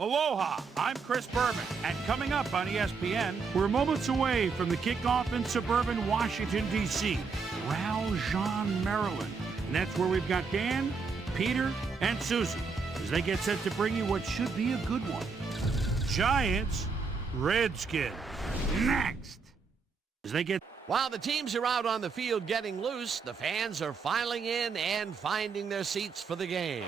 Aloha, I'm Chris Berman, and coming up on ESPN, we're moments away from the kickoff in suburban Washington, D.C., Raljean, Maryland. And that's where we've got Dan, Peter, and Susan as they get set to bring you what should be a good one. Giants, Redskins. Next. As they get... While the teams are out on the field getting loose, the fans are filing in and finding their seats for the game.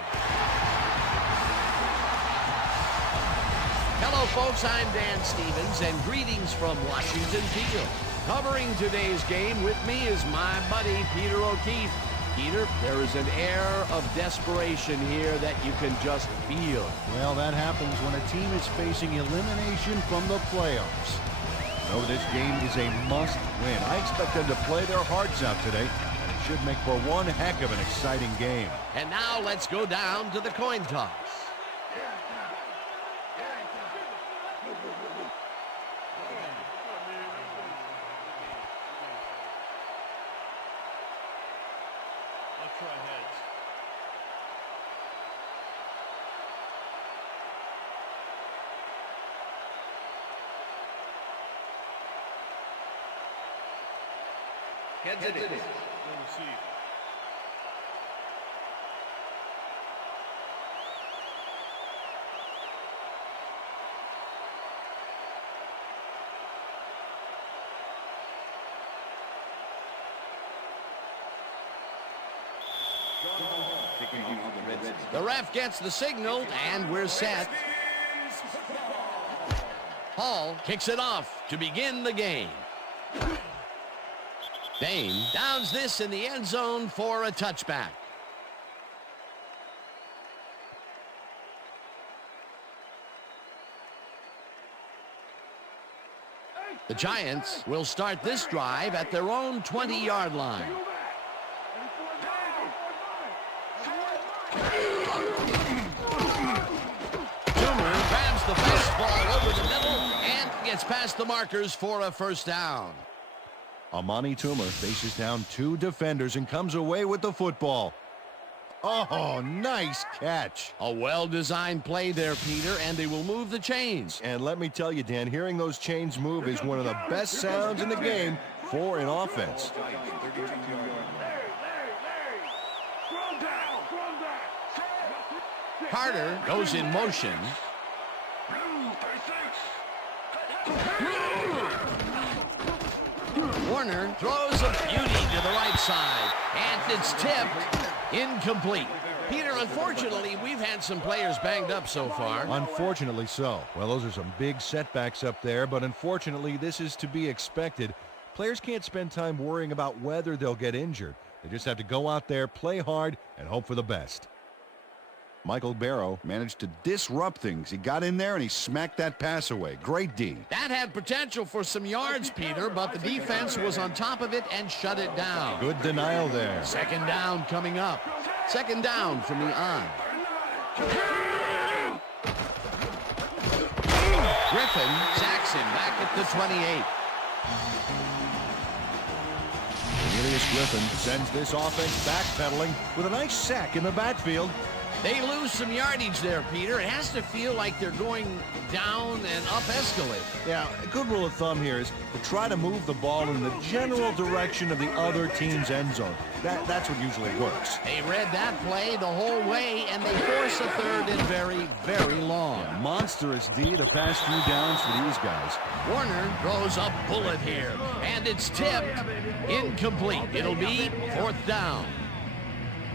Hello, folks. I'm Dan Stevens, and greetings from Washington Field. Covering today's game with me is my buddy, Peter O'Keefe. Peter, there is an air of desperation here that you can just feel. Well, that happens when a team is facing elimination from the playoffs. So this game is a must-win. I expect them to play their hearts out today, and it should make for one heck of an exciting game. And now let's go down to the coin toss. Heads it is. The ref gets the signal, and we're set. Hall kicks it off to begin the game. Bain downs this in the end zone for a touchback. The Giants will start this drive at their own 20-yard line. Toomer grabs the fastball over the middle and gets past the markers for a first down. Amani Toomer faces down two defenders and comes away with the football. Oh, nice catch. A well-designed play there, Peter, and they will move the chains. And let me tell you, Dan, hearing those chains move is one of the best sounds in the game for an offense. Carter goes in motion. Warner throws a beauty to the right side, and it's tipped incomplete. Peter, unfortunately, we've had some players banged up so far. Unfortunately so. Well, those are some big setbacks up there, but unfortunately, this is to be expected. Players can't spend time worrying about whether they'll get injured. They just have to go out there, play hard, and hope for the best. Michael Barrow managed to disrupt things. He got in there and he smacked that pass away. Great D. That had potential for some yards, Peter, but the defense was on top of it and shut it down. Good denial there. Second down coming up. Second down from the on. Griffin sacks him back at the 28. Cornelius Griffin sends this offense backpedaling with a nice sack in the backfield. They lose some yardage there, Peter. It has to feel like they're going down and up escalate. Yeah, a good rule of thumb here is to try to move the ball in the general direction of the other team's end zone. That's what usually works. They read that play the whole way, and they force a third and very, very long. Yeah, monstrous D the past few downs for these guys. Warner throws a bullet here, and it's tipped incomplete. It'll be fourth down.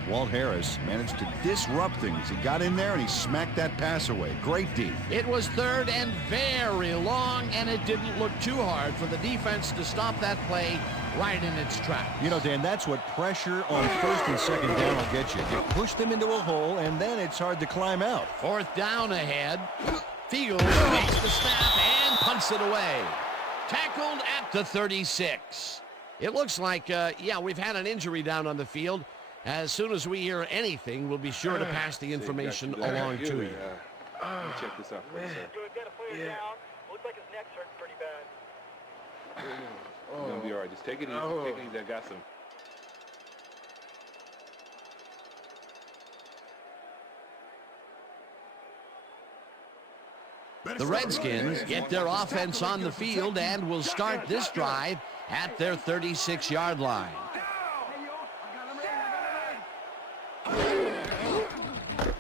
Walt Harris managed to disrupt things. He got in there and he smacked that pass away. Great D. It was third and very long, and it didn't look too hard for the defense to stop that play right in its tracks. You know, Dan, that's what pressure on first and second down will get you. You push them into a hole, and then it's hard to climb out. Fourth down ahead. Fields makes the snap and punts it away. Tackled at the 36. It looks like, we've had an injury down on the field. As soon as we hear anything, we'll be sure to pass the information along to you. Let me check this out for you, sir. Yeah. Looks like his neck's hurting pretty bad. It's gonna be all right. Just take it easy. Take it easy. I got some. The Redskins get their offense on the field and will start this drive at their 36-yard line.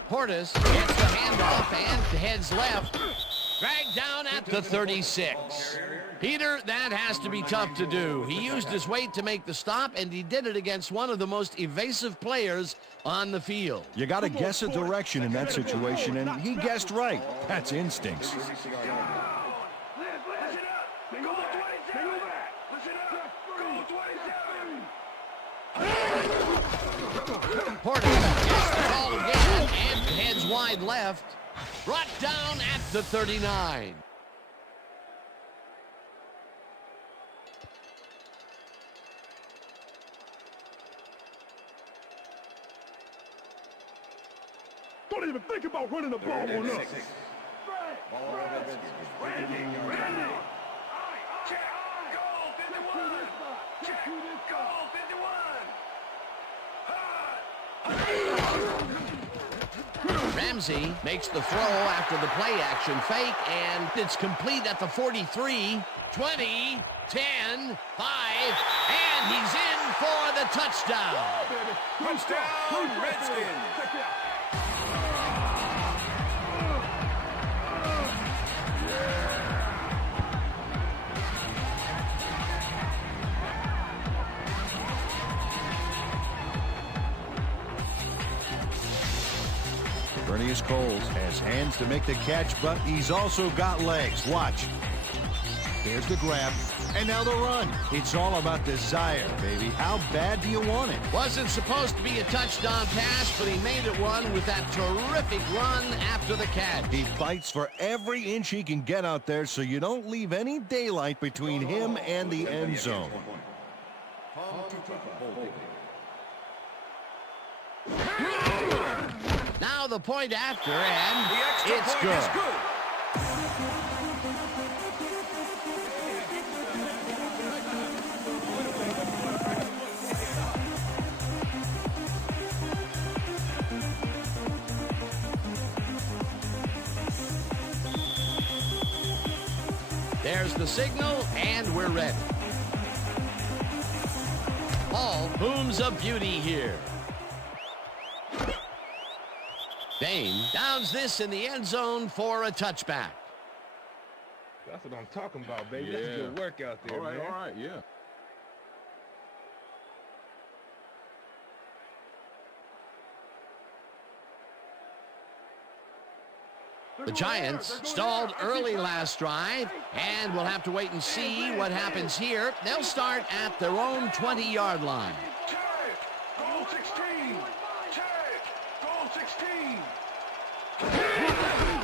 Portis gets the handoff and heads left. Dragged down at the 36. Peter, that has to be tough to do. He used his weight to make the stop, and he did it against one of the most evasive players on the field. You got to guess a direction in that situation, and he guessed right. That's instincts. Portis gets the call again and heads wide left. Brought down at the 39. Don't even think about running the ball on us. Ramsey makes the throw after the play action fake, and it's complete at the 43, 20, 10, 5, and he's in for the touchdown. Touchdown, Redskins. Bernius Coles has hands to make the catch, but he's also got legs. Watch. There's the grab, and now the run. It's all about desire, baby. How bad do you want it? Wasn't supposed to be a touchdown pass, but he made it one with that terrific run after the catch. He fights for every inch he can get out there, so you don't leave any daylight between him and the end zone. Now the point after, and it's good. There's the signal, and we're ready. Ball booms a beauty here. Dane downs this in the end zone for a touchback. That's what I'm talking about, baby. That's good work out there, man. All right, yeah. The Giants stalled early last drive, and we'll have to wait and see what happens here. They'll start at their own 20-yard line. Goal 16. Goal 16.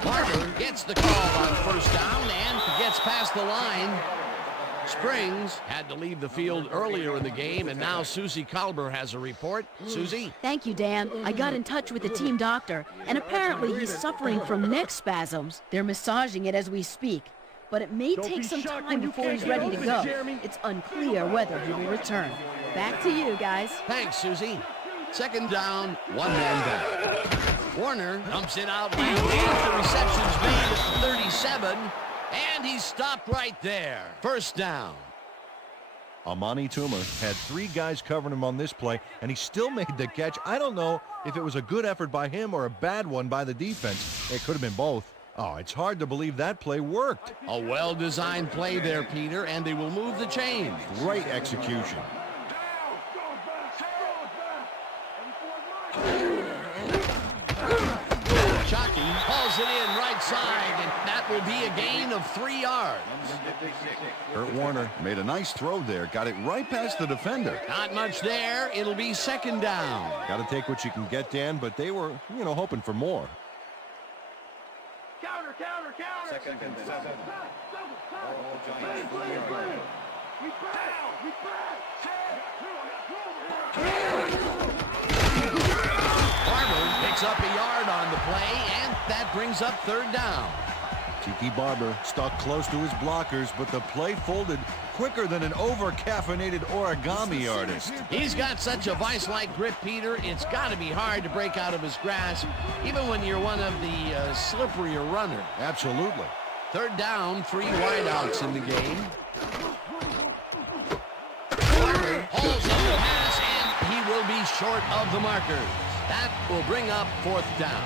Barber gets the call on first down and gets past the line. Springs had to leave the field earlier in the game, and now Susie Kalber has a report. Susie? Thank you, Dan. I got in touch with the team doctor, and apparently he's suffering from neck spasms. They're massaging it as we speak, but it may take some time before he's ready to go. It's unclear whether he will return. Back to you, guys. Thanks, Susie. Second down, one man back. Warner dumps it out late, and the reception's made at the 37, and he's stopped right there. First down. Amani Toomer had three guys covering him on this play, and he still made the catch. I don't know if it was a good effort by him or a bad one by the defense. It could have been both. Oh, it's hard to believe that play worked. A well-designed play there, Peter, and they will move the chains. Great execution. Shockey hauls it in right side, and that will be a gain of 3 yards. Kurt Warner made a nice throw there. Got it right past the defender. Not much there. It'll be second down. Got to take what you can get, Dan, but they were, hoping for more. Counter. Second and 7. Barber picks up a yard on the play, and that brings up third down. Tiki Barber stuck close to his blockers, but the play folded quicker than an over-caffeinated origami artist. He's got such a vice-like grip, Peter. It's got to be hard to break out of his grasp, even when you're one of the slipperier runners. Absolutely. Third down, 3 wideouts in the game. Warner hauls in the pass, and he will be short of the markers. That will bring up 4th down.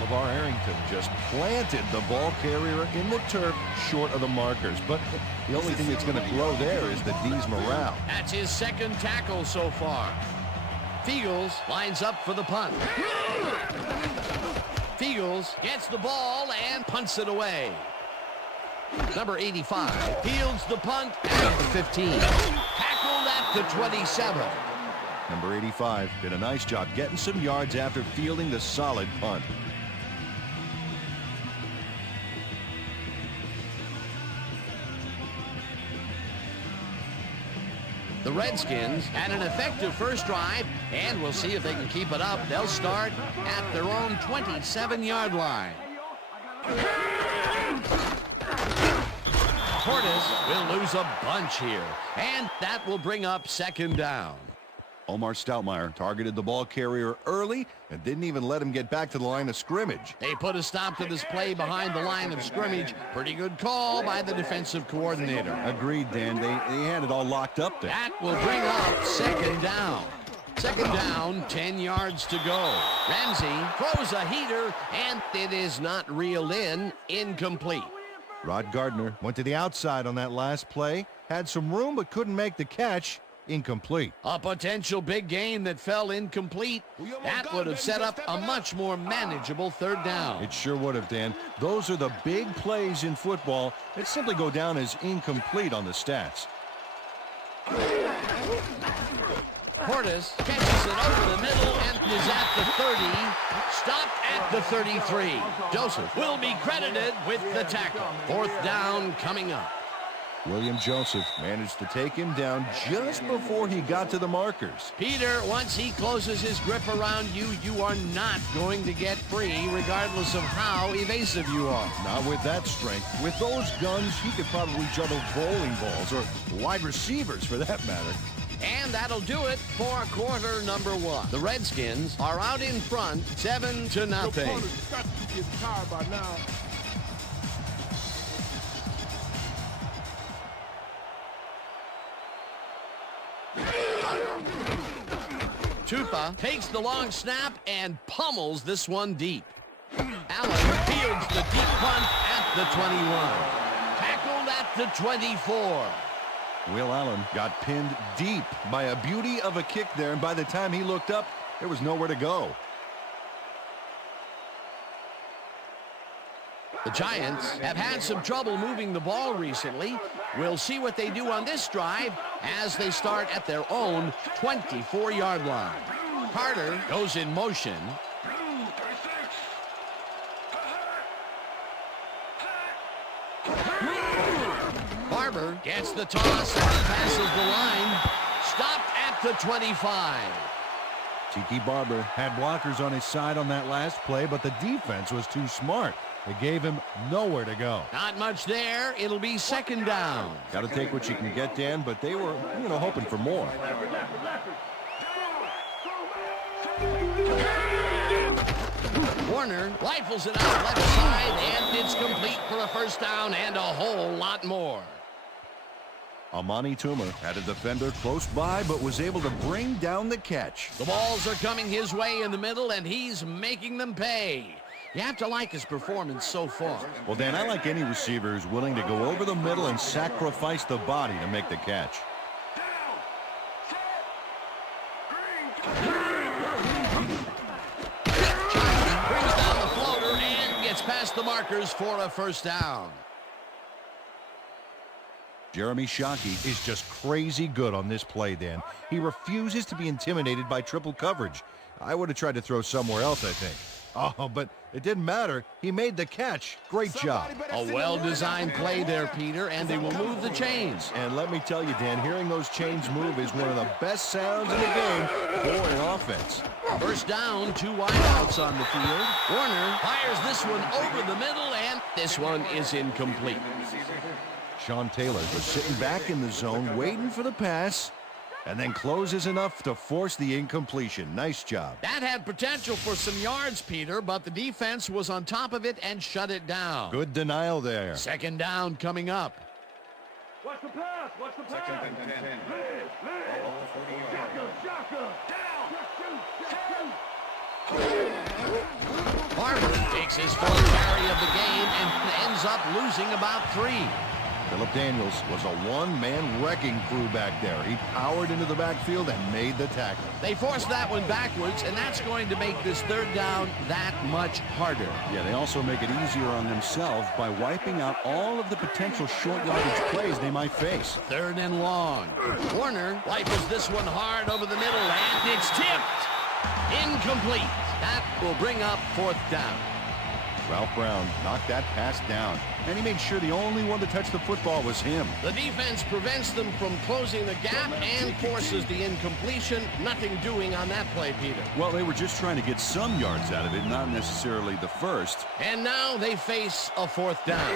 LeVar Arrington just planted the ball carrier in the turf short of the markers. But the only thing that's going to grow there is the D's morale. That's his 2nd tackle so far. Fiegels lines up for the punt. Fiegels gets the ball and punts it away. Number 85 fields the punt at the 15. Tackled at the 27. Number 85 did a nice job getting some yards after fielding the solid punt. The Redskins had an effective first drive, and we'll see if they can keep it up. They'll start at their own 27-yard line. Portis will lose a bunch here, and that will bring up 2nd down. Omar Stoutmire targeted the ball carrier early and didn't even let him get back to the line of scrimmage. They put a stop to this play behind the line of scrimmage. Pretty good call by the defensive coordinator. Agreed, Dan. They had it all locked up there. That will bring up 2nd down. 2nd down, 10 yards to go. Ramsey throws a heater, and it is not reeled in. Incomplete. Rod Gardner went to the outside on that last play. Had some room but couldn't make the catch. Incomplete. A potential big gain that fell incomplete. That would have set up a much more manageable 3rd down. It sure would have, Dan. Those are the big plays in football that simply go down as incomplete on the stats. Portis catches it over the middle and is at the 30. Stopped at the 33. Joseph will be credited with the tackle. 4th down coming up. William Joseph managed to take him down just before he got to the markers. Peter, once he closes his grip around you, you are not going to get free, regardless of how evasive you are. Not with that strength. With those guns, he could probably juggle bowling balls, or wide receivers for that matter. And that'll do it for quarter number 1. The Redskins are out in front, 7-0. Your opponent's got to get tired by now. Tupa takes the long snap and pummels this one deep. Allen fields the deep punt at the 21. Tackled at the 24. Will Allen got pinned deep by a beauty of a kick there, and by the time he looked up, there was nowhere to go. The Giants have had some trouble moving the ball recently. We'll see what they do on this drive as they start at their own 24-yard line. Carter goes in motion. Barber gets the toss and passes the line. Stopped at the 25. Tiki Barber had blockers on his side on that last play, but the defense was too smart. It gave him nowhere to go. Not much there. It'll be 2nd down. Got to take what you can get, Dan, but they were, hoping for more. Warner rifles it out left side, and it's complete for a 1st down and a whole lot more. Amani Toomer had a defender close by, but was able to bring down the catch. The balls are coming his way in the middle, and he's making them pay. You have to like his performance so far. Well, Dan, I like any receiver who's willing to go over the middle and sacrifice the body to make the catch. Brings down the floater and gets past the markers for a 1st down. Jeremy Shockey is just crazy good on this play, Dan. He refuses to be intimidated by triple coverage. I would have tried to throw somewhere else, I think. Oh, but it didn't matter. He made the catch. Great job. A well-designed play there, Peter, and they will move the chains. And let me tell you, Dan, hearing those chains move is one of the best sounds in the game for an offense. 1st down, 2 wideouts on the field. Warner fires this one over the middle, and this one is incomplete. Sean Taylor was sitting back in the zone, waiting for the pass. and then closes enough to force the incompletion. Nice job. That had potential for some yards, Peter, but the defense was on top of it and shut it down. Good denial there. Second down coming up. Watch the pass. Watch the pass. Second and 10. Shaka. Barber takes his fourth carry of the game and ends up losing about 3. Phillip Daniels was a one-man wrecking crew back there. He powered into the backfield and made the tackle. They forced that one backwards, and that's going to make this third down that much harder. Yeah, they also make it easier on themselves by wiping out all of the potential short yardage plays they might face. Third and long. Warner rifles this one hard over the middle, and it's tipped. Incomplete. That will bring up fourth down. Ralph Brown knocked that pass down, and he made sure the only one to touch the football was him. The defense prevents them from closing the gap and forces the incompletion. Nothing doing on that play, Peter. Well, they were just trying to get some yards out of it, not necessarily the first. And now they face a fourth down.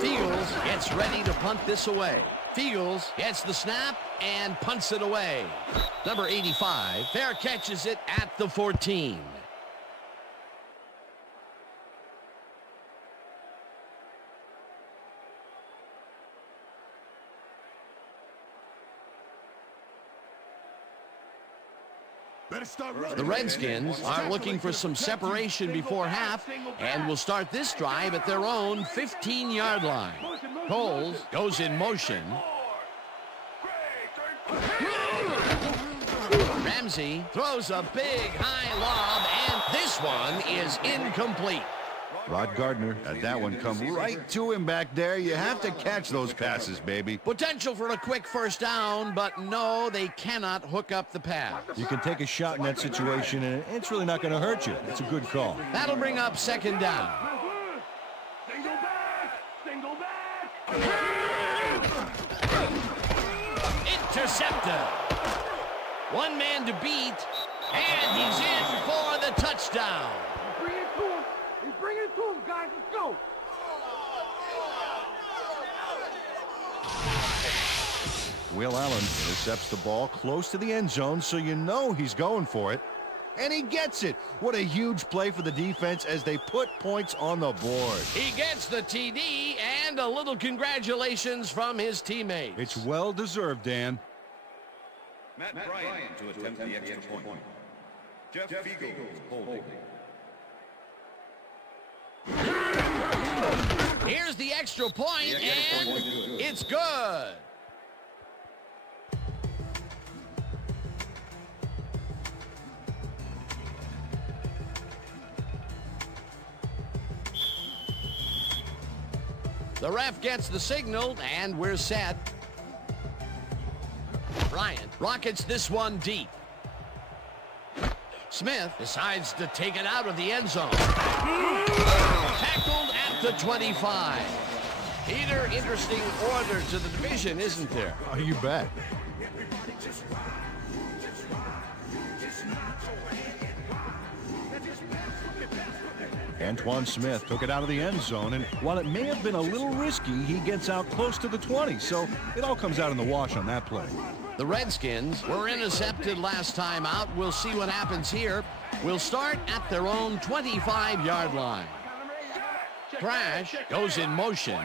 Fields gets ready to punt this away. Fields gets the snap and punts it away. Number 85, fair catches it at the 14. The Redskins are looking for some separation before half and will start this drive at their own 15-yard line. Coles goes in motion. Ramsey throws a big high lob, and this one is incomplete. Rod Gardner had that one come right to him back there. You have to catch those passes, baby. Potential for a quick first down, but no, they cannot hook up the pass. You can take a shot in that situation, and it's really not going to hurt you. It's a good call. That'll bring up second down. Single back. Intercepted. One man to beat, and he's in for the touchdown. Bring it to him. Bring it to him, guys. Let's go. Will Allen intercepts the ball close to the end zone, so you know he's going for it. And he gets it. What a huge play for the defense as they put points on the board. He gets the TD and a little congratulations from his teammates. It's well-deserved, Dan. Matt Bryant to attempt the extra point. Jeff Fiegel holding. Here's the extra point, and it's good. The ref gets the signal, and we're set. Bryant rockets this one deep. Smith decides to take it out of the end zone. Tackled at the 25. Peter, interesting order to the division, isn't there? Oh, you bet. Antoine Smith took it out of the end zone, and while it may have been a little risky, he gets out close to the 20, so it all comes out in the wash on that play. The Redskins were intercepted last time out. We'll see what happens here. We'll start at their own 25-yard line. Crash goes in motion.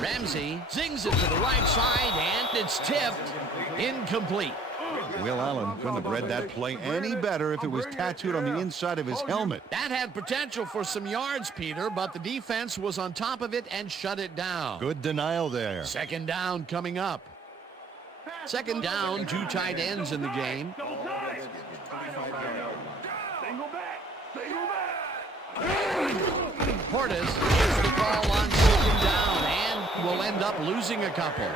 Ramsey zings it to the right side, and it's tipped. Incomplete. Will Allen couldn't have read that play any better if it was tattooed on the inside of his helmet. That had potential for some yards, Peter, but the defense was on top of it and shut it down. Good denial there. Second down coming up. Second down, 2 tight ends in the game. Portis gets the ball on second down and will end up losing a couple.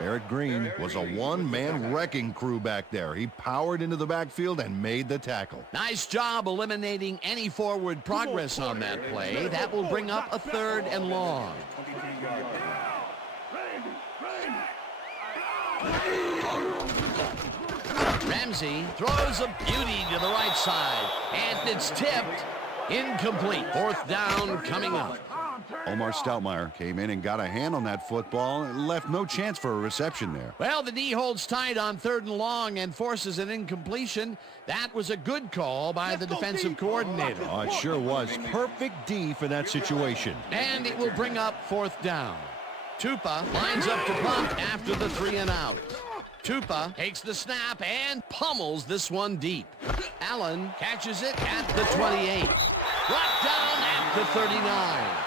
Eric Green was a one-man wrecking crew back there. He powered into the backfield and made the tackle. Nice job eliminating any forward progress on that play. That will bring up a third and long. Ramsey throws a beauty to the right side, and it's tipped. Incomplete. Fourth down coming up. Omar Stoutmire came in and got a hand on that football and left no chance for a reception there. Well, the D holds tight on 3rd and long and forces an incompletion. That was a good call by the defensive coordinator. Oh, it sure was. Perfect D for that situation. And it will bring up 4th down. Tupa lines up to punt after the 3 and out. Tupa takes the snap and pummels this one deep. Allen catches it at the 28. Brought down at the 39.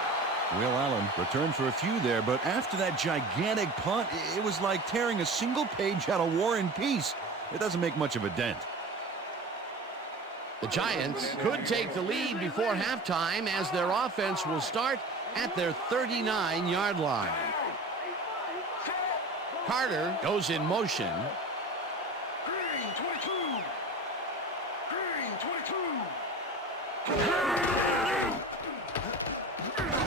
Will Allen returned for a few there, but after that gigantic punt, it was like tearing a single page out of War and Peace. It doesn't make much of a dent. The Giants could take the lead before halftime as their offense will start at their 39-yard line. Carter goes in motion.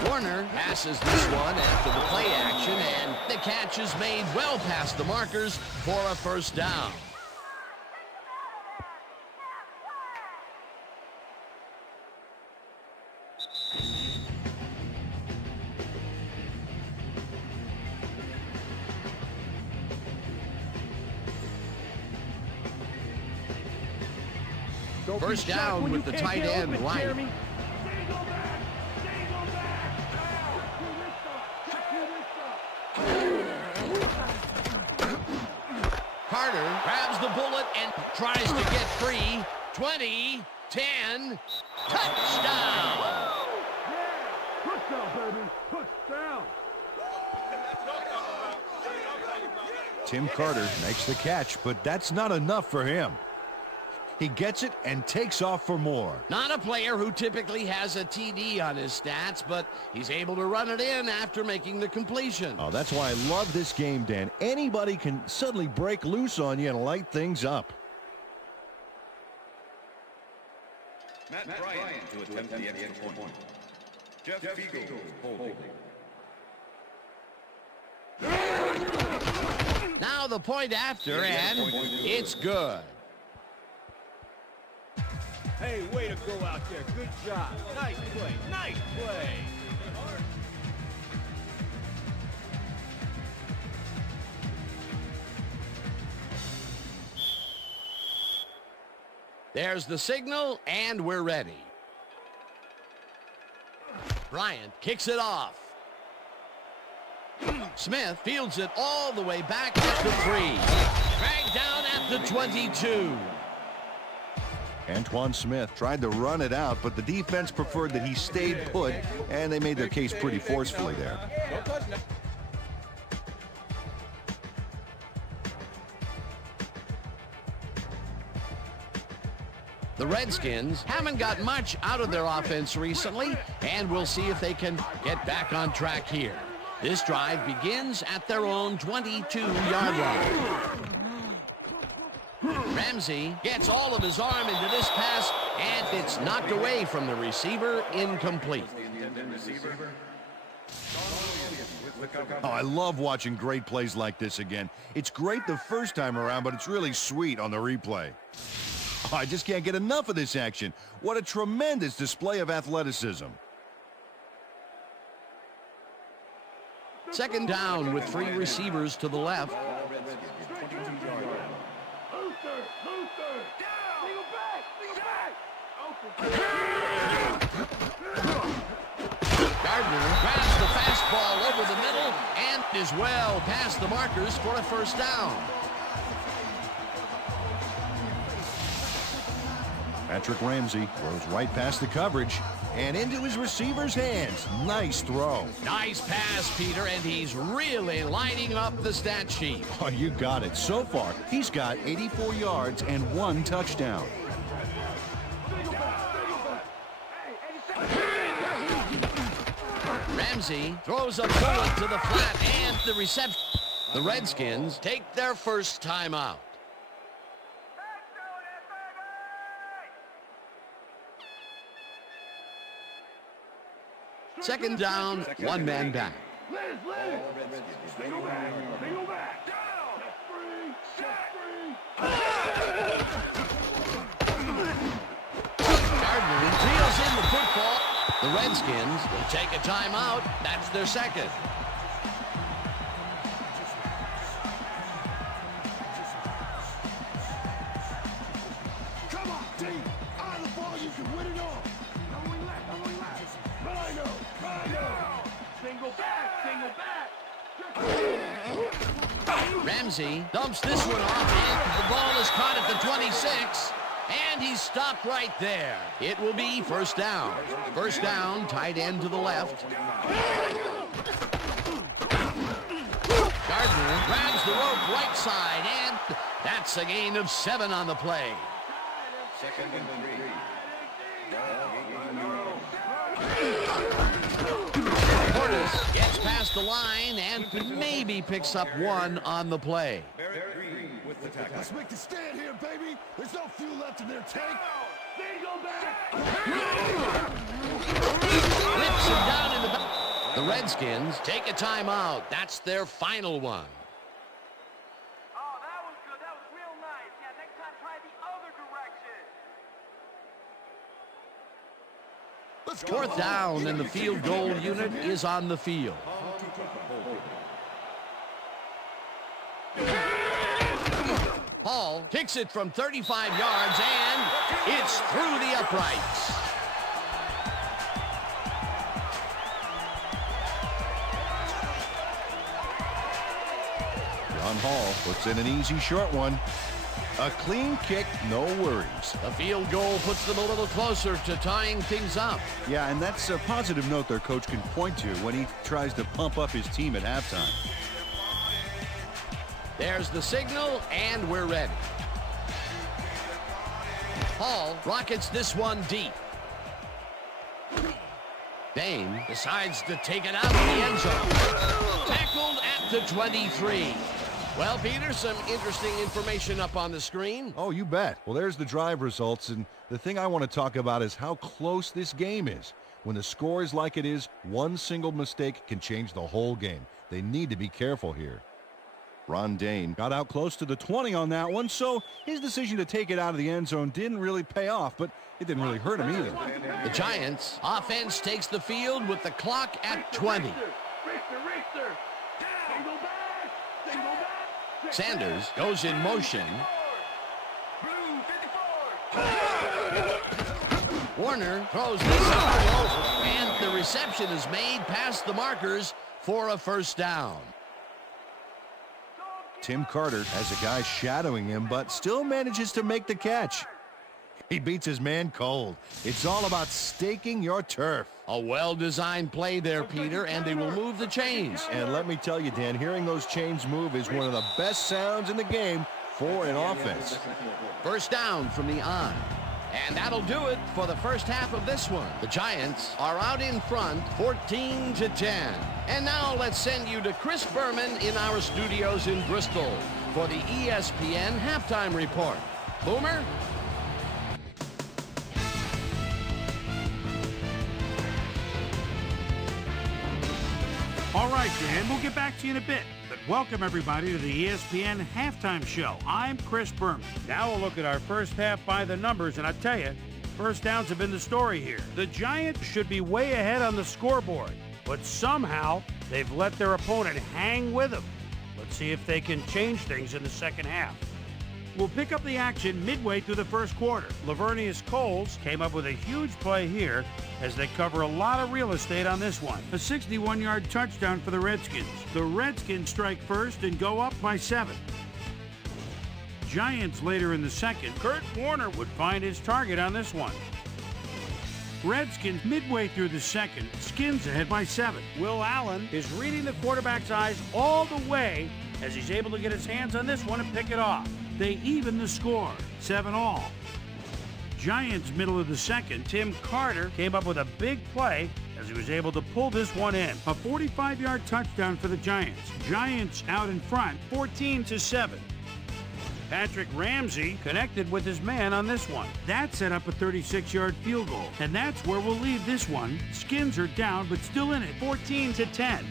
Warner passes this one after the play action, and the catch is made well past the markers for a 1st down. First down with the tight end right. Carter grabs the bullet and tries to get free. 20, 10, touchdown! Touchdown, baby! Touchdown! Tim Carter makes the catch, but that's not enough for him. He gets it and takes off for more. Not a player who typically has a TD on his stats, but he's able to run it in after making the completion. Oh, that's why I love this game, Dan. Anybody can suddenly break loose on you and light things up. Matt Bryant to attempt the extra point. Jeff Fiegel holding. Now the point after, and it's good. Hey, way to go out there. Good job. Nice play. Nice play. There's the signal, and we're ready. Bryant kicks it off. Smith fields it all the way back at the 3. Dragged down at the 22. Antoine Smith tried to run it out, but the defense preferred that he stayed put, and they made their case pretty forcefully there. The Redskins haven't got much out of their offense recently, and we'll see if they can get back on track here. This drive begins at their own 22-yard line. Ramsey gets all of his arm into this pass, and it's knocked away from the receiver, incomplete. Oh, I love watching great plays like this again. It's great the first time around, but it's really sweet on the replay. Oh, I just can't get enough of this action. What a tremendous display of athleticism. Second down with 3 receivers to the left. Gardner grabs the fastball over the middle and is well past the markers for a 1st down. Patrick Ramsey throws right past the coverage and into his receiver's hands. Nice throw. Nice pass, Peter, and he's really lining up the stat sheet. Oh, you got it. So far, he's got 84 yards and 1 touchdown. Ramsey throws a bullet to the flat and the reception. The Redskins take their first timeout. Second down, 1 man back. Gardner reels in the football. The Redskins will take a timeout. That's their second. Come on, team. Out of the ball, you can win it all. Rhino. Single back. Ramsey dumps this one off, and the ball is caught at the 26, and he's stopped right there. It will be first down. First down, tight end to the left. Gardner grabs the rope right side, and that's a gain of 7 on the play. Second and 3. Portis gets past the line and maybe picks up 1 on the play. With the tackle. Let's make the stand here, baby. There's no fuel left in their tank. Single back. Flips him down in the back. The Redskins take a timeout. That's their final one. Oh, that was good. That was real nice. Yeah, next time try the other direction. Let's go. 4th down, and the field goal unit is on the field. Hall kicks it from 35 yards, and it's through the uprights. John Hall puts in an easy short one. A clean kick, no worries. The field goal puts them a little closer to tying things up. Yeah, and that's a positive note their coach can point to when he tries to pump up his team at halftime. There's the signal, and we're ready. Hall rockets this one deep. Dane decides to take it out of the end zone. Tackled at the 23. Well, Peter, some interesting information up on the screen. Oh, you bet. Well, there's the drive results, and the thing I want to talk about is how close this game is. When the score is like it is, one single mistake can change the whole game. They need to be careful here. Ron Dane got out close to the 20 on that one, so his decision to take it out of the end zone didn't really pay off, but it didn't really hurt him either. The Giants offense takes the field with the clock at 20. Sanders goes in motion. Warner throws this over, and the reception is made past the markers for a first down. Tim Carter has a guy shadowing him, but still manages to make the catch. He beats his man cold. It's all about staking your turf. A well-designed play there, Peter, and they will move the chains. And let me tell you, Dan, hearing those chains move is one of the best sounds in the game for an offense. First down from the on. And that'll do it for the first half of this one. The Giants are out in front, 14-10. And now let's send you to Chris Berman in our studios in Bristol for the ESPN Halftime Report. Boomer? All right, Dan, we'll get back to you in a bit. But welcome, everybody, to the ESPN Halftime Show. I'm Chris Berman. Now we'll look at our first half by the numbers, and I tell you, first downs have been the story here. The Giants should be way ahead on the scoreboard, but somehow they've let their opponent hang with them. Let's see if they can change things in the second half. We'll pick up the action midway through the first quarter. Lavernius Coles came up with a huge play here as they cover a lot of real estate on this one. A 61-yard touchdown for the Redskins. The Redskins strike first and go up by 7. Giants later in the second. Kurt Warner would find his target on this one. Redskins midway through the second. Skins ahead by 7. Will Allen is reading the quarterback's eyes all the way as he's able to get his hands on this one and pick it off. They even the score, 7-all. Giants middle of the second. Tim Carter came up with a big play as he was able to pull this one in. A 45-yard touchdown for the Giants. Giants out in front, 14-7. Patrick Ramsey connected with his man on this one. That set up a 36-yard field goal, and that's where we'll leave this one. Skins are down, but still in it, 14-10.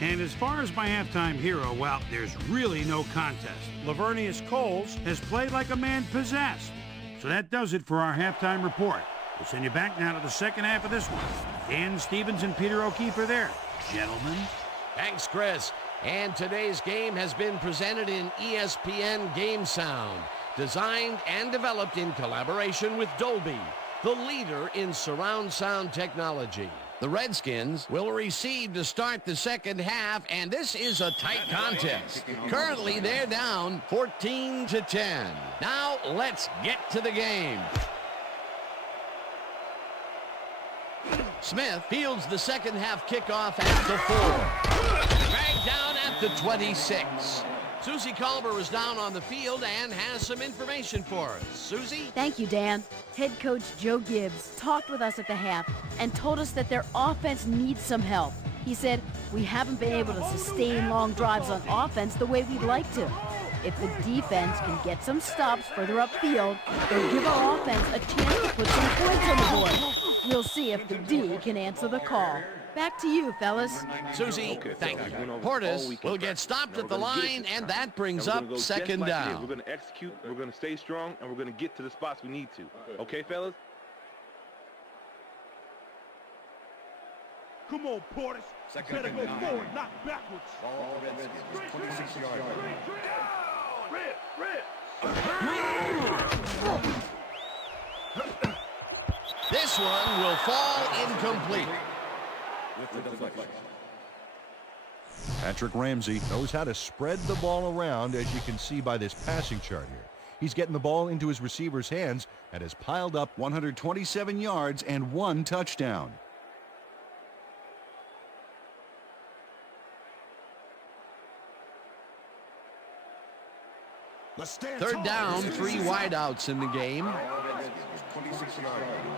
And as far as my halftime hero, well, there's really no contest. Lavernius Coles has played like a man possessed. So that does it for our halftime report. We'll send you back now to the second half of this one. Dan Stevens and Peter O'Keefe are there. Gentlemen. Thanks, Chris. And today's game has been presented in ESPN Game Sound, designed and developed in collaboration with Dolby, the leader in surround sound technology. The Redskins will receive to start the second half, and this is a tight contest. Currently, they're down 14-10. Now, let's get to the game. Smith fields the second half kickoff at the 4. Dragged down at the 26. Susie Culber is down on the field and has some information for us. Susie? Thank you, Dan. Head coach Joe Gibbs talked with us at the half and told us that their offense needs some help. He said, we haven't been able to sustain long drives on offense the way we'd like to. If the defense can get some stops further upfield, they'll give our offense a chance to put some points on the board. We'll see if the D can answer the call. Back to you, fellas. Susie, thank you. Portis will get stopped at the line, and that brings up second down. We're going to execute, we're going to stay strong, and we're going to get to the spots we need to. Okay, fellas? Come on, Portis. Better go forward, not backwards. Ball for Redskins, 26-yard line. This one will fall incomplete. With the deflection. Patrick Ramsey knows how to spread the ball around, as you can see by this passing chart here. He's getting the ball into his receiver's hands and has piled up 127 yards and 1 touchdown. Third down, 3 wideouts in the game. Ball for Redskins, 26-yard line.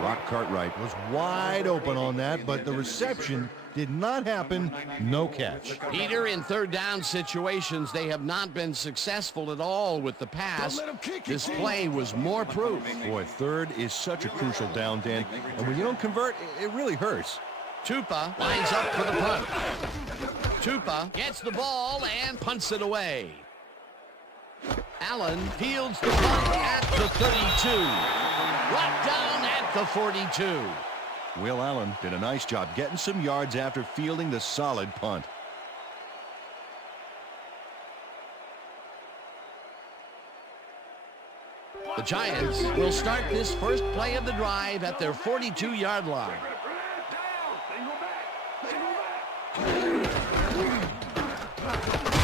Rock Cartwright was wide open on that, but the reception did not happen. No catch. Peter, in third down situations, they have not been successful at all with the pass. This play was more proof. Boy, third is such a crucial down, Dan, and when you don't convert, it really hurts. Tupa lines up for the punt. Tupa gets the ball and punts it away. Allen fields the punt at the 32. Brought down at the 42. Will Allen did a nice job getting some yards after fielding the solid punt. The Giants will start this first play of the drive at their 42-yard line.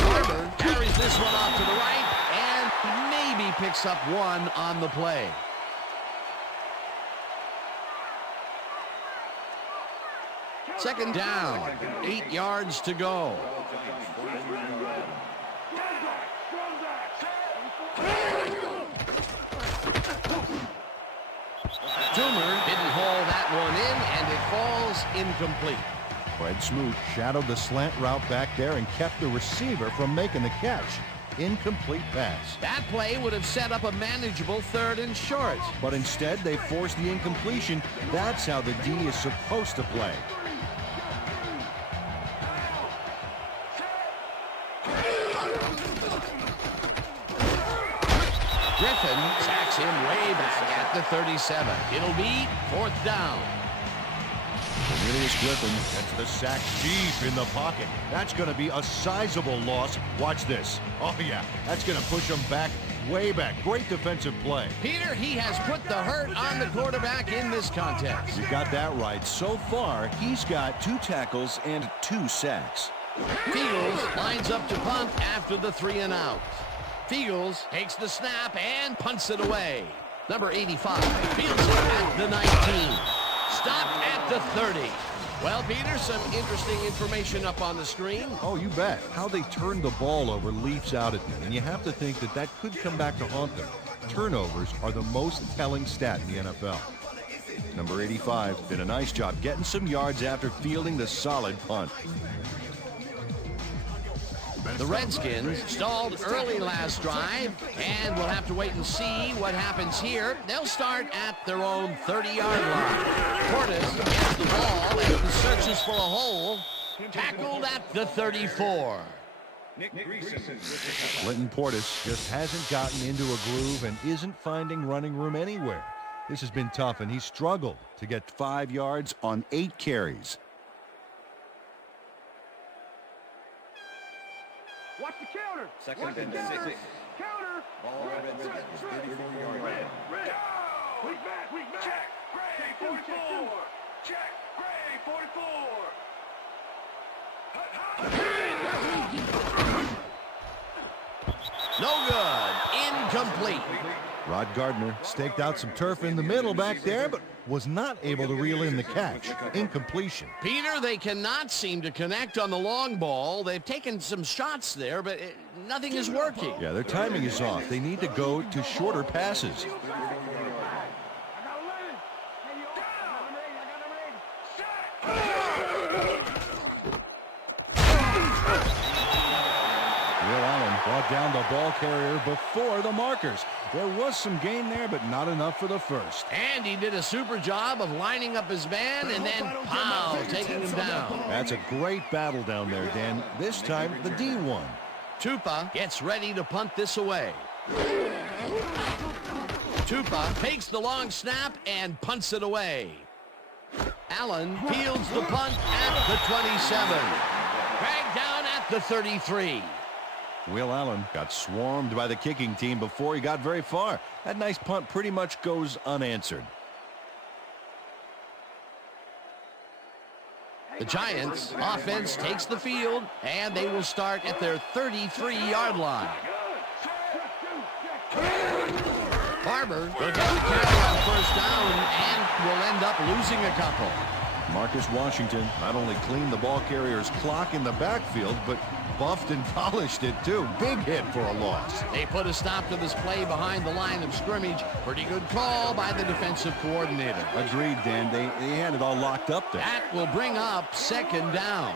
Barber carries this one off to the right and maybe picks up 1 on the play. Second down, 8 yards to go. Toomer didn't haul that one in, and it falls incomplete. Fred Smoot shadowed the slant route back there and kept the receiver from making the catch. Incomplete pass. That play would have set up a manageable 3rd and short. But instead, they forced the incompletion. That's how the D is supposed to play. Griffin sacks him way back at the 37. It'll be 4th down. Cornelius Griffin gets the sack deep in the pocket. That's going to be a sizable loss. Watch this. Oh, yeah. That's going to push him back, way back. Great defensive play. Peter, he has put the hurt on the quarterback in this contest. You got that right. So far, He's got 2 tackles and 2 sacks. Fields lines up to punt after the 3 and out. Fields takes the snap and punts it away. Number 85 fields it at the 19. Stopped at the 30. Well, Peter, some interesting information up on the screen. Oh, you bet. How they turned the ball over leaps out at me, and you have to think that that could come back to haunt them. Turnovers are the most telling stat in the NFL. Number 85 did a nice job getting some yards after fielding the solid punt. The Redskins stalled early last drive, and we'll have to wait and see what happens here. They'll start at their own 30-yard line. Portis gets the ball and searches for a hole. Tackled at the 34. Clinton Portis just hasn't gotten into a groove and isn't finding running room anywhere. This has been tough, and he struggled to get 5 yards on 8 carries. Watch the counter. Second and 6. Counter. Ball Redskins, 34-yard line. Red. We back. Check. Gray, 44. Check. Gray, 44. No good. Incomplete. Rod Gardner staked out some turf in the middle back there, but was not able to reel in the catch. Incompletion. Peter, they cannot seem to connect on the long ball. They've taken some shots there, but nothing is working. Yeah, their timing is off. They need to go to shorter passes. Brought down the ball carrier before the markers. There was some gain there, but not enough for the first. And he did a super job of lining up his man and then, pow, taking him down. That's a great battle down there, Dan. This time, the D won. Tupa gets ready to punt this away. Tupa takes the long snap and punts it away. Allen fields the punt at the 27. Dragged down at the 33. Will Allen got swarmed by the kicking team before he got very far. That nice punt pretty much goes unanswered. The Giants offense takes the field, and they will start at their 33-yard line. Barber will get the carry on first down and will end up losing a couple. Marcus Washington not only cleaned the ball carrier's clock in the backfield, but buffed and polished it too. Big hit for a loss. They put a stop to this play behind the line of scrimmage. Pretty good call by the defensive coordinator. Agreed, Dan. They had it all locked up there. That will bring up second down.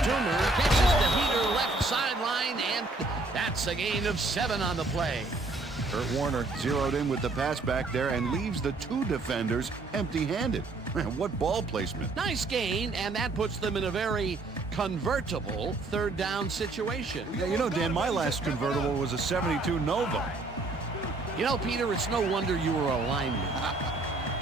Toomer catches the heater left sideline, and that's a gain of 7 on the play. Kurt Warner zeroed in with the pass back there and leaves the 2 defenders empty-handed. Man, what ball placement. Nice gain, and that puts them in a very convertible third down situation. Yeah, you know, Dan, my last convertible was a 72 Nova. You know, Peter, it's no wonder you were a lineman.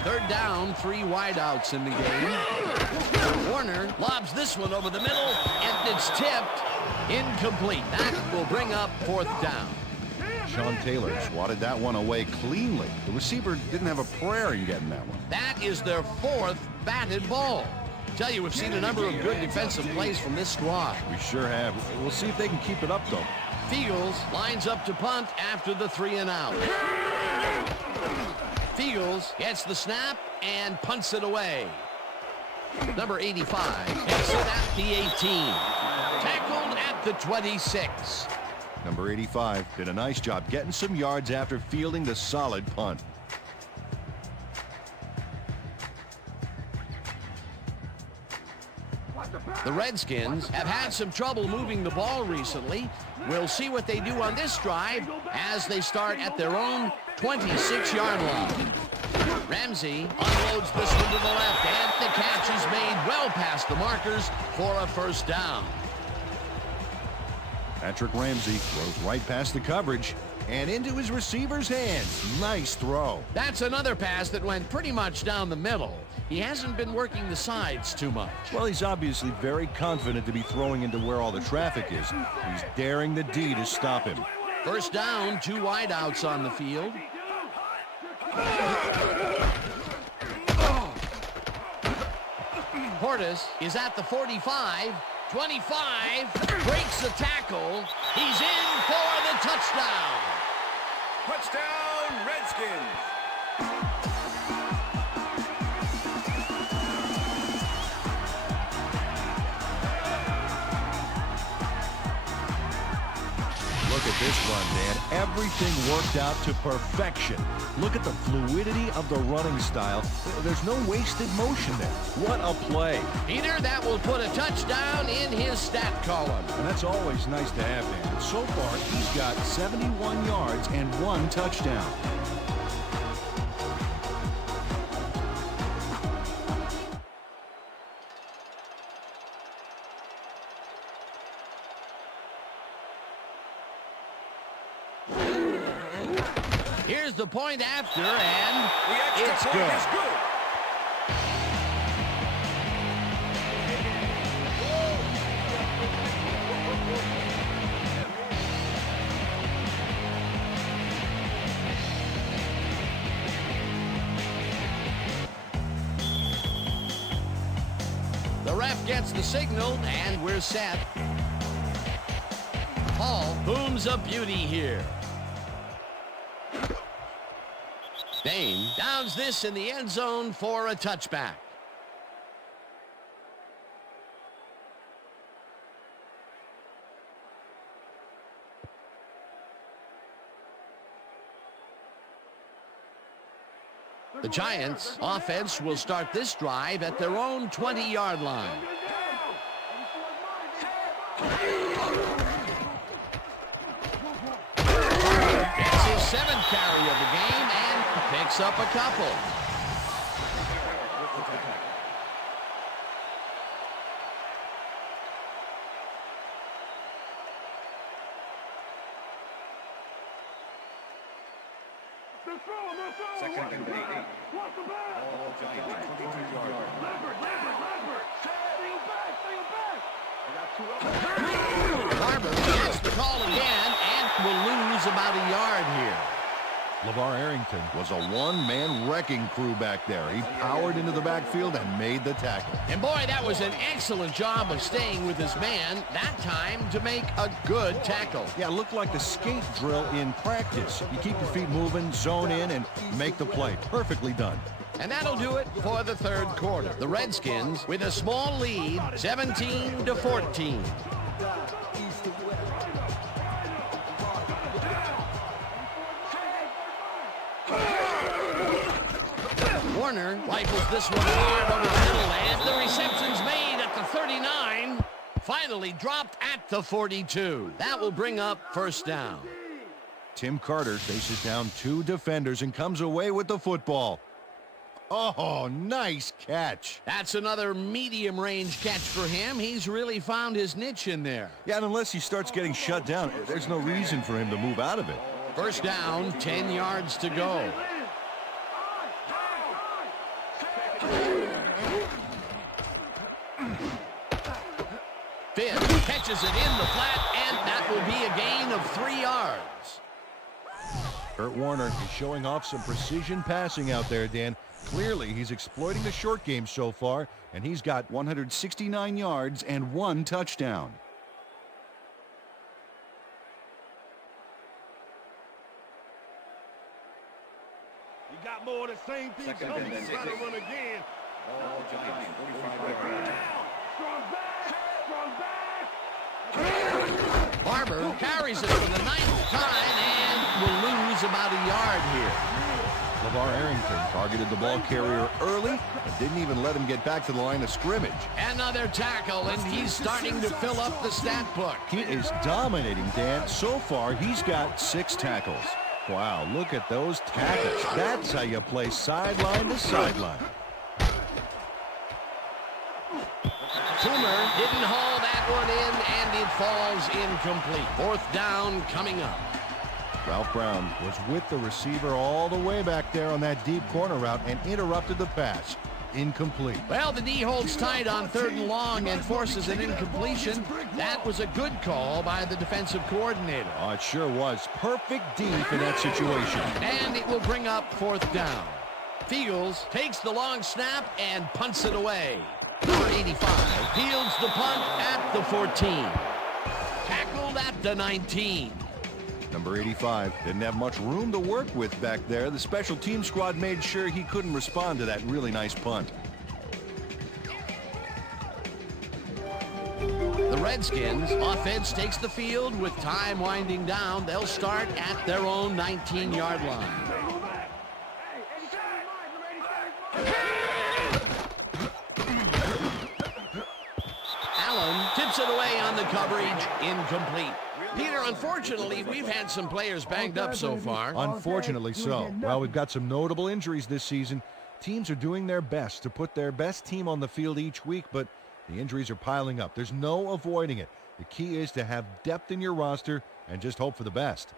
Third down, 3 wideouts in the game. Warner lobs this one over the middle, and it's tipped. Incomplete. That will bring up 4th down. Sean Taylor swatted that one away cleanly. The receiver didn't have a prayer in getting that one. That is their 4th batted ball. Tell you, we've seen a number of good defensive plays from this squad. We sure have. We'll see if they can keep it up, though. Fiegels lines up to punt after the 3 and out. Fiegels gets the snap and punts it away. Number 85 gets it at the 18. Tackled at the 26. Number 85 did a nice job getting some yards after fielding the solid punt. The Redskins have had some trouble moving the ball recently. We'll see what they do on this drive as they start at their own 26-yard line. Ramsey unloads this one to the left, and the catch is made well past the markers for a first down. Patrick Ramsey throws right past the coverage and into his receiver's hands. Nice throw. That's another pass that went pretty much down the middle. He hasn't been working the sides too much. Well, he's obviously very confident to be throwing into where all the traffic is. He's daring the D to stop him. First down, 2 wideouts on the field. Portis is at the 45. 25, breaks the tackle. He's in for the touchdown. Touchdown, Redskins. Look at this run, Dan. Everything worked out to perfection. Look at the fluidity of the running style. There's no wasted motion there. What a play. Peter, that will put a touchdown in his stat column. And that's always nice to have, Dan. So far, he's got 71 yards and 1 touchdown. Here's the point after, and The it's extra point is good. The ref gets the signal, and we're set. Hall booms a beauty here. Dane downs this in the end zone for a touchback. The Giants' offense will start this drive at their own 20-yard line. Gets his 7th carry of the game and picks up a couple. Second and 8. All Giants 22-yard line. Barber gets the call again and will lose about a yard here. LeVar Arrington was a one-man wrecking crew back there. He powered into the backfield and made the tackle. And boy, that was an excellent job of staying with his man that time to make a good tackle. Yeah, it looked like the skate drill in practice. You keep your feet moving, zone in, and make the play. Perfectly done. And that'll do it for the third quarter. The Redskins with a small lead, 17-14. Warner rifles this one hard over the middle, and the reception's made at the 39. Finally dropped at the 42. That will bring up first down. Tim Carter faces down 2 defenders and comes away with the football. Oh, nice catch. That's another medium-range catch for him. He's really found his niche in there. Yeah, and unless he starts getting shut down, there's no reason for him to move out of it. First down, 10 yards to go. Finn catches it in the flat, and that will be a gain of 3 yards. Kurt Warner is showing off some precision passing out there, Dan. Clearly, he's exploiting the short game so far, and he's got 169 yards and 1 touchdown. You got more of the same thing. Second and 6. Try to run again. All Giants 45-yard line. Barber carries it for the 9th time and will lose about a yard here. LeVar Arrington targeted the ball carrier early and didn't even let him get back to the line of scrimmage. Another tackle, and he's starting to fill up the stat book. He is dominating, Dan. So far, he's got 6 tackles. Wow, look at those tackles. That's how you play sideline to sideline. Toomer didn't haul that one in, and it falls incomplete. 4th down coming up. Ralph Brown was with the receiver all the way back there on that deep corner route and interrupted the pass. Incomplete. Well, the D holds tight on 3rd and long and forces an incompletion. That was a good call by the defensive coordinator. Oh, it sure was. Perfect deep in that situation. And it will bring up 4th down. Fields takes the long snap and punts it away. Number 85 fields the punt at the 14. Tackled at the 19. Number 85 didn't have much room to work with back there. The special team squad made sure he couldn't respond to that really nice punt. The Redskins. Offense takes the field with time winding down. They'll start at their own 19-yard line. Allen tips it away on the coverage. Incomplete. Peter, unfortunately, we've had some players banged up so far. Unfortunately so. Well, we've got some notable injuries this season. Teams are doing their best to put their best team on the field each week, but the injuries are piling up. There's no avoiding it. The key is to have depth in your roster and just hope for the best.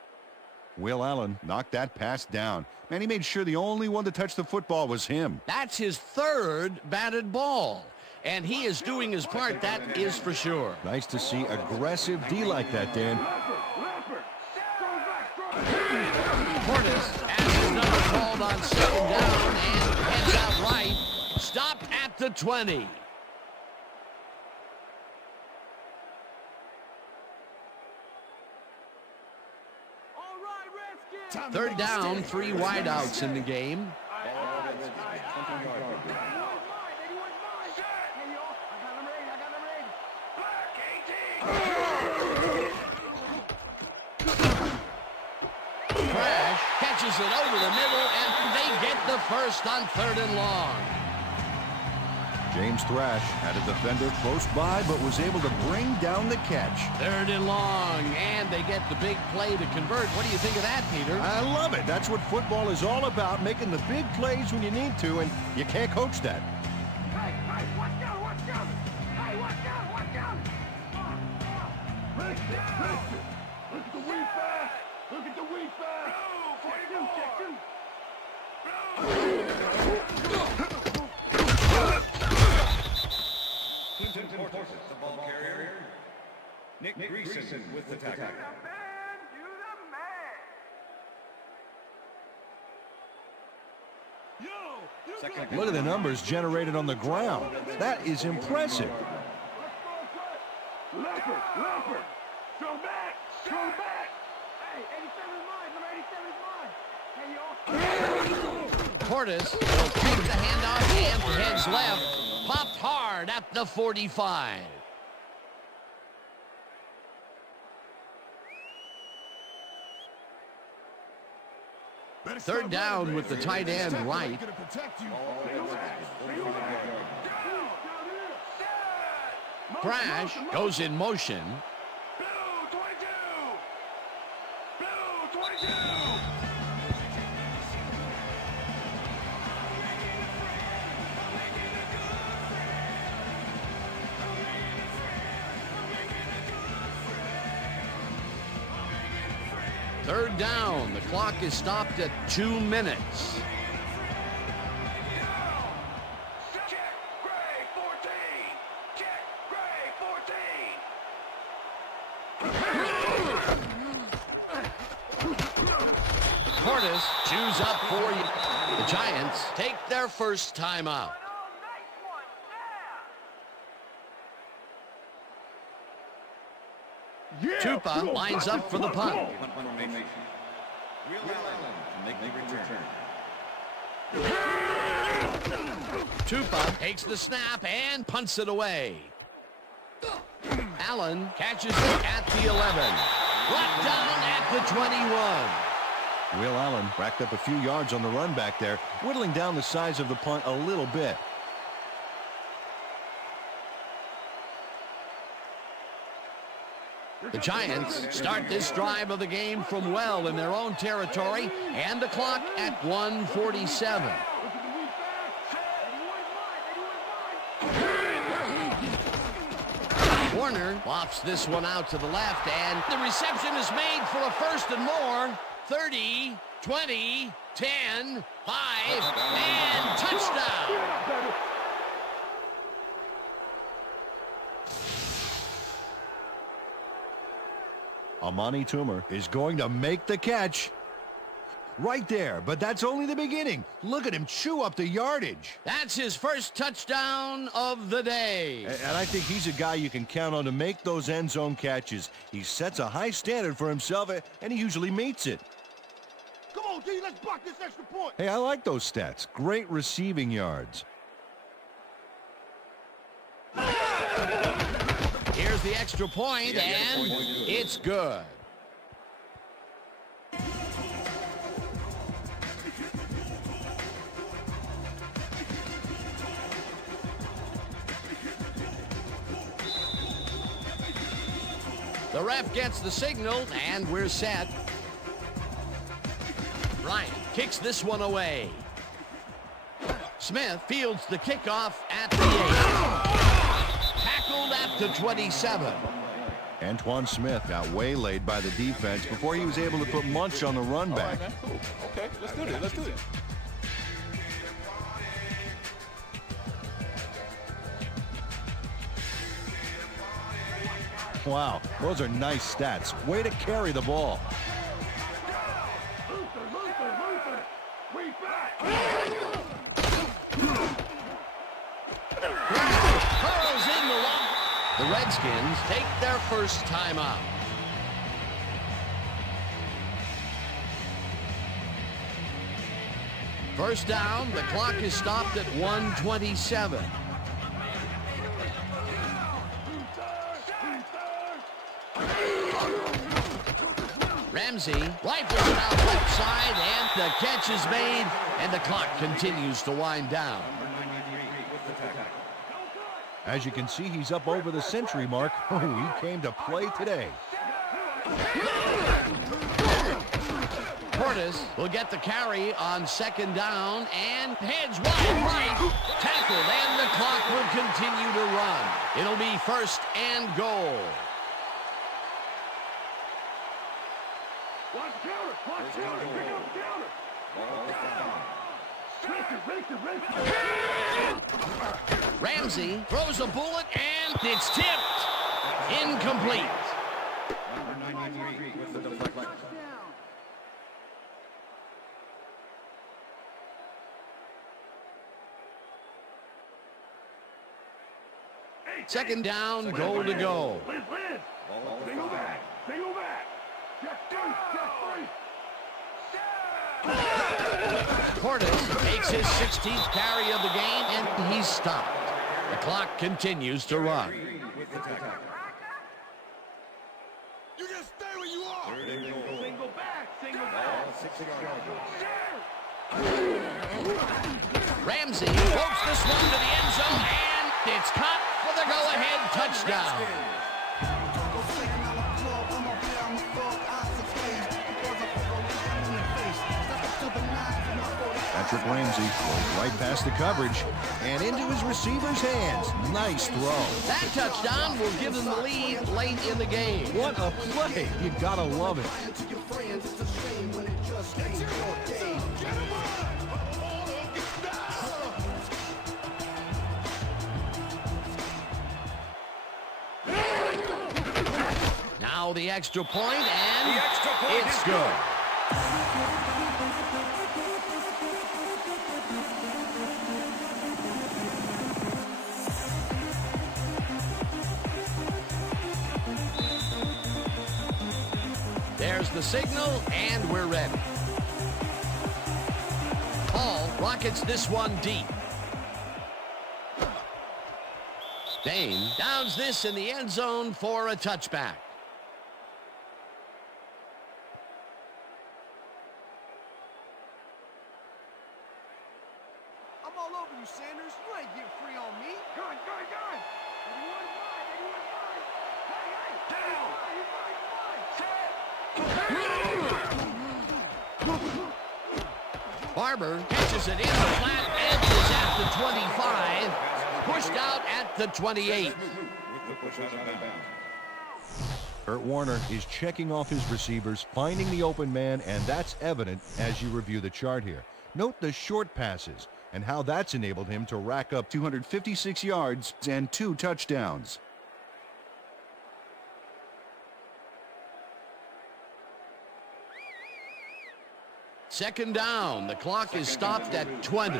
Will Allen knocked that pass down. Man, he made sure the only one to touch the football was him. That's his third batted ball, and he is doing his part, that is for sure. Nice to see aggressive D like that, Dan. Portis has his number called on second down and heads out right. Stopped at the 20. Third down, 3 wideouts in the game. Crash catches it over the middle, and they get the first on 3rd and long. James Thrash had a defender close by, but was able to bring down the catch. 3rd and long, and they get the big play to convert. What do you think of that, Peter? I love it. That's what football is all about, making the big plays when you need to, and you can't coach that. Hey, watch out, watch out! Hey, watch out, watch out! Look at the weed fast! Look at the weed fast! Check two! Clinton Portis, the ball carrier. Nick Greason with the tackle. Look at the numbers generated on the ground. That is impressive. Leopard! Throw back! Hey, 87 is mine! Number 87 is mine! Hey, y'all! Portis will take the handoff and heads left. Popped hard at the 45. Third down with the tight end right. Crash goes in motion. Third down. The clock is stopped at 2 minutes. Portis chews up for you. The Giants take their first timeout. Tupa lines up for the punt. Will Allen to make the return. Tupa takes the snap and punts it away. Allen catches it at the 11. Brought down at the 21. Will Allen racked up a few yards on the run back there, whittling down the size of the punt a little bit. The Giants start this drive of the game from well in their own territory, and the clock at 1:47. Warner lofts this one out to the left, and the reception is made for a first and more. 30, 20, 10, 5, and touchdown. Amani Toomer is going to make the catch. Right there, but that's only the beginning. Look at him chew up the yardage. That's his first touchdown of the day. And I think he's a guy you can count on to make those end zone catches. He sets a high standard for himself, and he usually meets it. Come on, D, let's block this extra point. Hey, I like those stats. Great receiving yards. Here's the extra point, and it's good. The ref gets the signal, and we're set. Bryant kicks this one away. Smith fields the kickoff at the 8. Tackled at the 27. Antoine Smith got waylaid by the defense before he was able to put Munch on the run back. All right, man. Cool. Okay, let's do this. Let's do this. Wow, those are nice stats. Way to carry the ball. Curls in the line. The Redskins take their first timeout. First down, the clock is stopped at 1:27. Ramsey rifles it out left side, and the catch is made, and the clock continues to wind down. As you can see, he's up over the century mark. Oh, he came to play today. Portis will get the carry on second down and heads wide right. Tackled, and the clock will continue to run. It'll be first and goal. Watch counter! Watch counter! Pick up counter! Ramsey throws a bullet, and it's tipped. Incomplete. Number 93 with the deflection. Second down, goal to go. Single back! Single back! Check 2! Check 3! Portis takes his 16th carry of the game, and he's stopped. The clock continues to run. You just stay where you are! Single back! Single back! Ramsey floats this one to the end zone, and it's caught for the go-ahead touchdown. Patrick Ramsey goes right past the coverage and into his receiver's hands. Nice throw. That touchdown will give them the lead late in the game. What a play. You gotta love it. Now the extra point, and it's good. There's the signal, and we're ready. Hall rockets this one deep. Dane downs this in the end zone for a touchback. I'm all over you, Sanders. You ain't getting free on me. Gun! Gun! Gun! 81 wide! 81 wide! Hey! Hey! Down! Barber catches it in the flat and is at the 25. Pushed out at the 28. Kurt Warner is checking off his receivers, finding the open man, and that's evident as you review the chart here. Note the short passes and how that's enabled him to rack up 256 yards and 2 touchdowns. Second down. The clock is stopped at 20.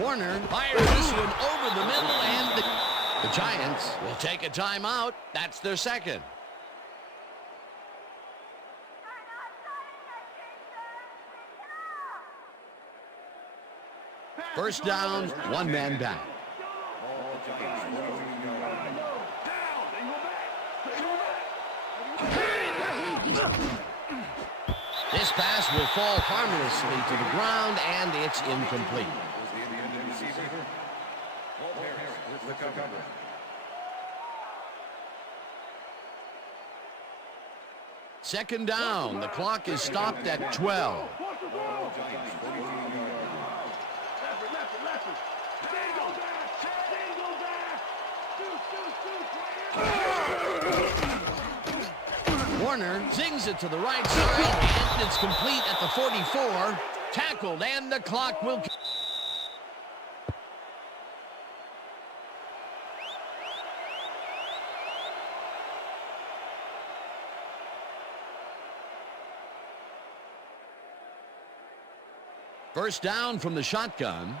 Warner fires this one over the middle, and the Giants will take a timeout. That's their second. First down, one man back. This pass will fall harmlessly to the ground, and it's incomplete. Second down. The clock is stopped at 12. Warner zings it to the right side, and it's complete at the 44. Tackled, and the clock will... First down from the shotgun.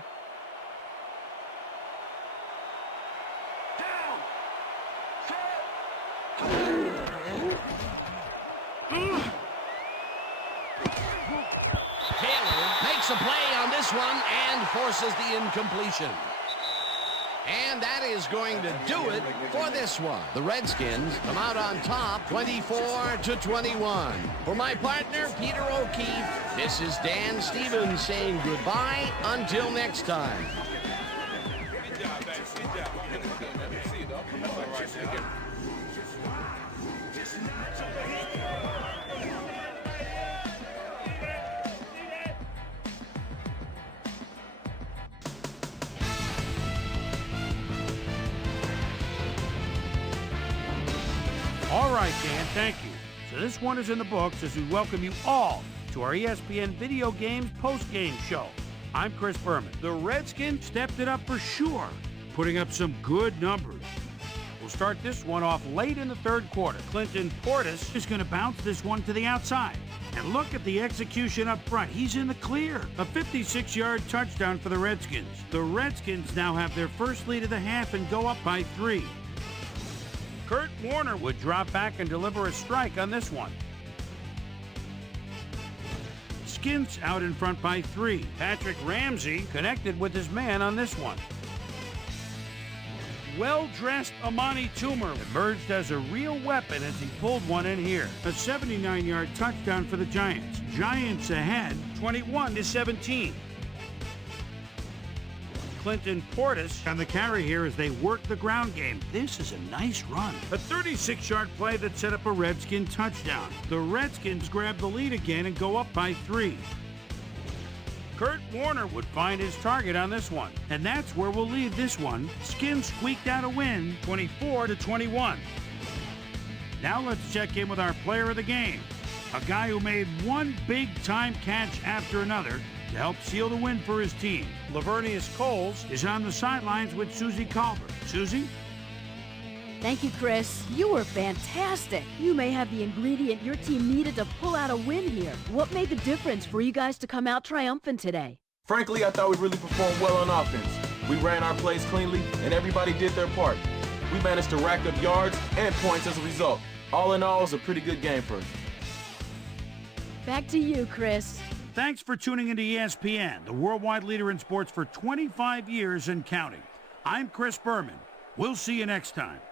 Taylor makes a play on this one and forces the incompletion. And that is going to do it for this one. The Redskins come out on top, 24-21. For my partner, Peter O'Keefe, this is Dan Stevens saying goodbye until next time. All right, Dan, thank you. So this one is in the books as we welcome you all to our ESPN Video Games post-game show. I'm Chris Berman. The Redskins stepped it up for sure, putting up some good numbers. We'll start this one off late in the third quarter. Clinton Portis is going to bounce this one to the outside. And look at the execution up front. He's in the clear. A 56-yard touchdown for the Redskins. The Redskins now have their first lead of the half and go up by 3. Kurt Warner would drop back and deliver a strike on this one. Skins out in front by 3. Patrick Ramsey connected with his man on this one. Well-dressed Amani Toomer emerged as a real weapon as he pulled one in here. A 79-yard touchdown for the Giants. Giants ahead, 21-17. Clinton Portis on the carry here as they work the ground game. This is a nice run. A 36-yard play that set up a Redskin touchdown. The Redskins grab the lead again and go up by 3. Kurt Warner would find his target on this one. And that's where we'll leave this one. Skins squeaked out a win, 24-21. Now let's check in with our player of the game. A guy who made one big-time catch after another to help seal the win for his team. Lavernius Coles is on the sidelines with Susie Culver. Susie? Thank you, Chris. You were fantastic. You may have the ingredient your team needed to pull out a win here. What made the difference for you guys to come out triumphant today? Frankly, I thought we really performed well on offense. We ran our plays cleanly, and everybody did their part. We managed to rack up yards and points as a result. All in all, it was a pretty good game for us. Back to you, Chris. Thanks for tuning into ESPN, the worldwide leader in sports for 25 years and counting. I'm Chris Berman. We'll see you next time.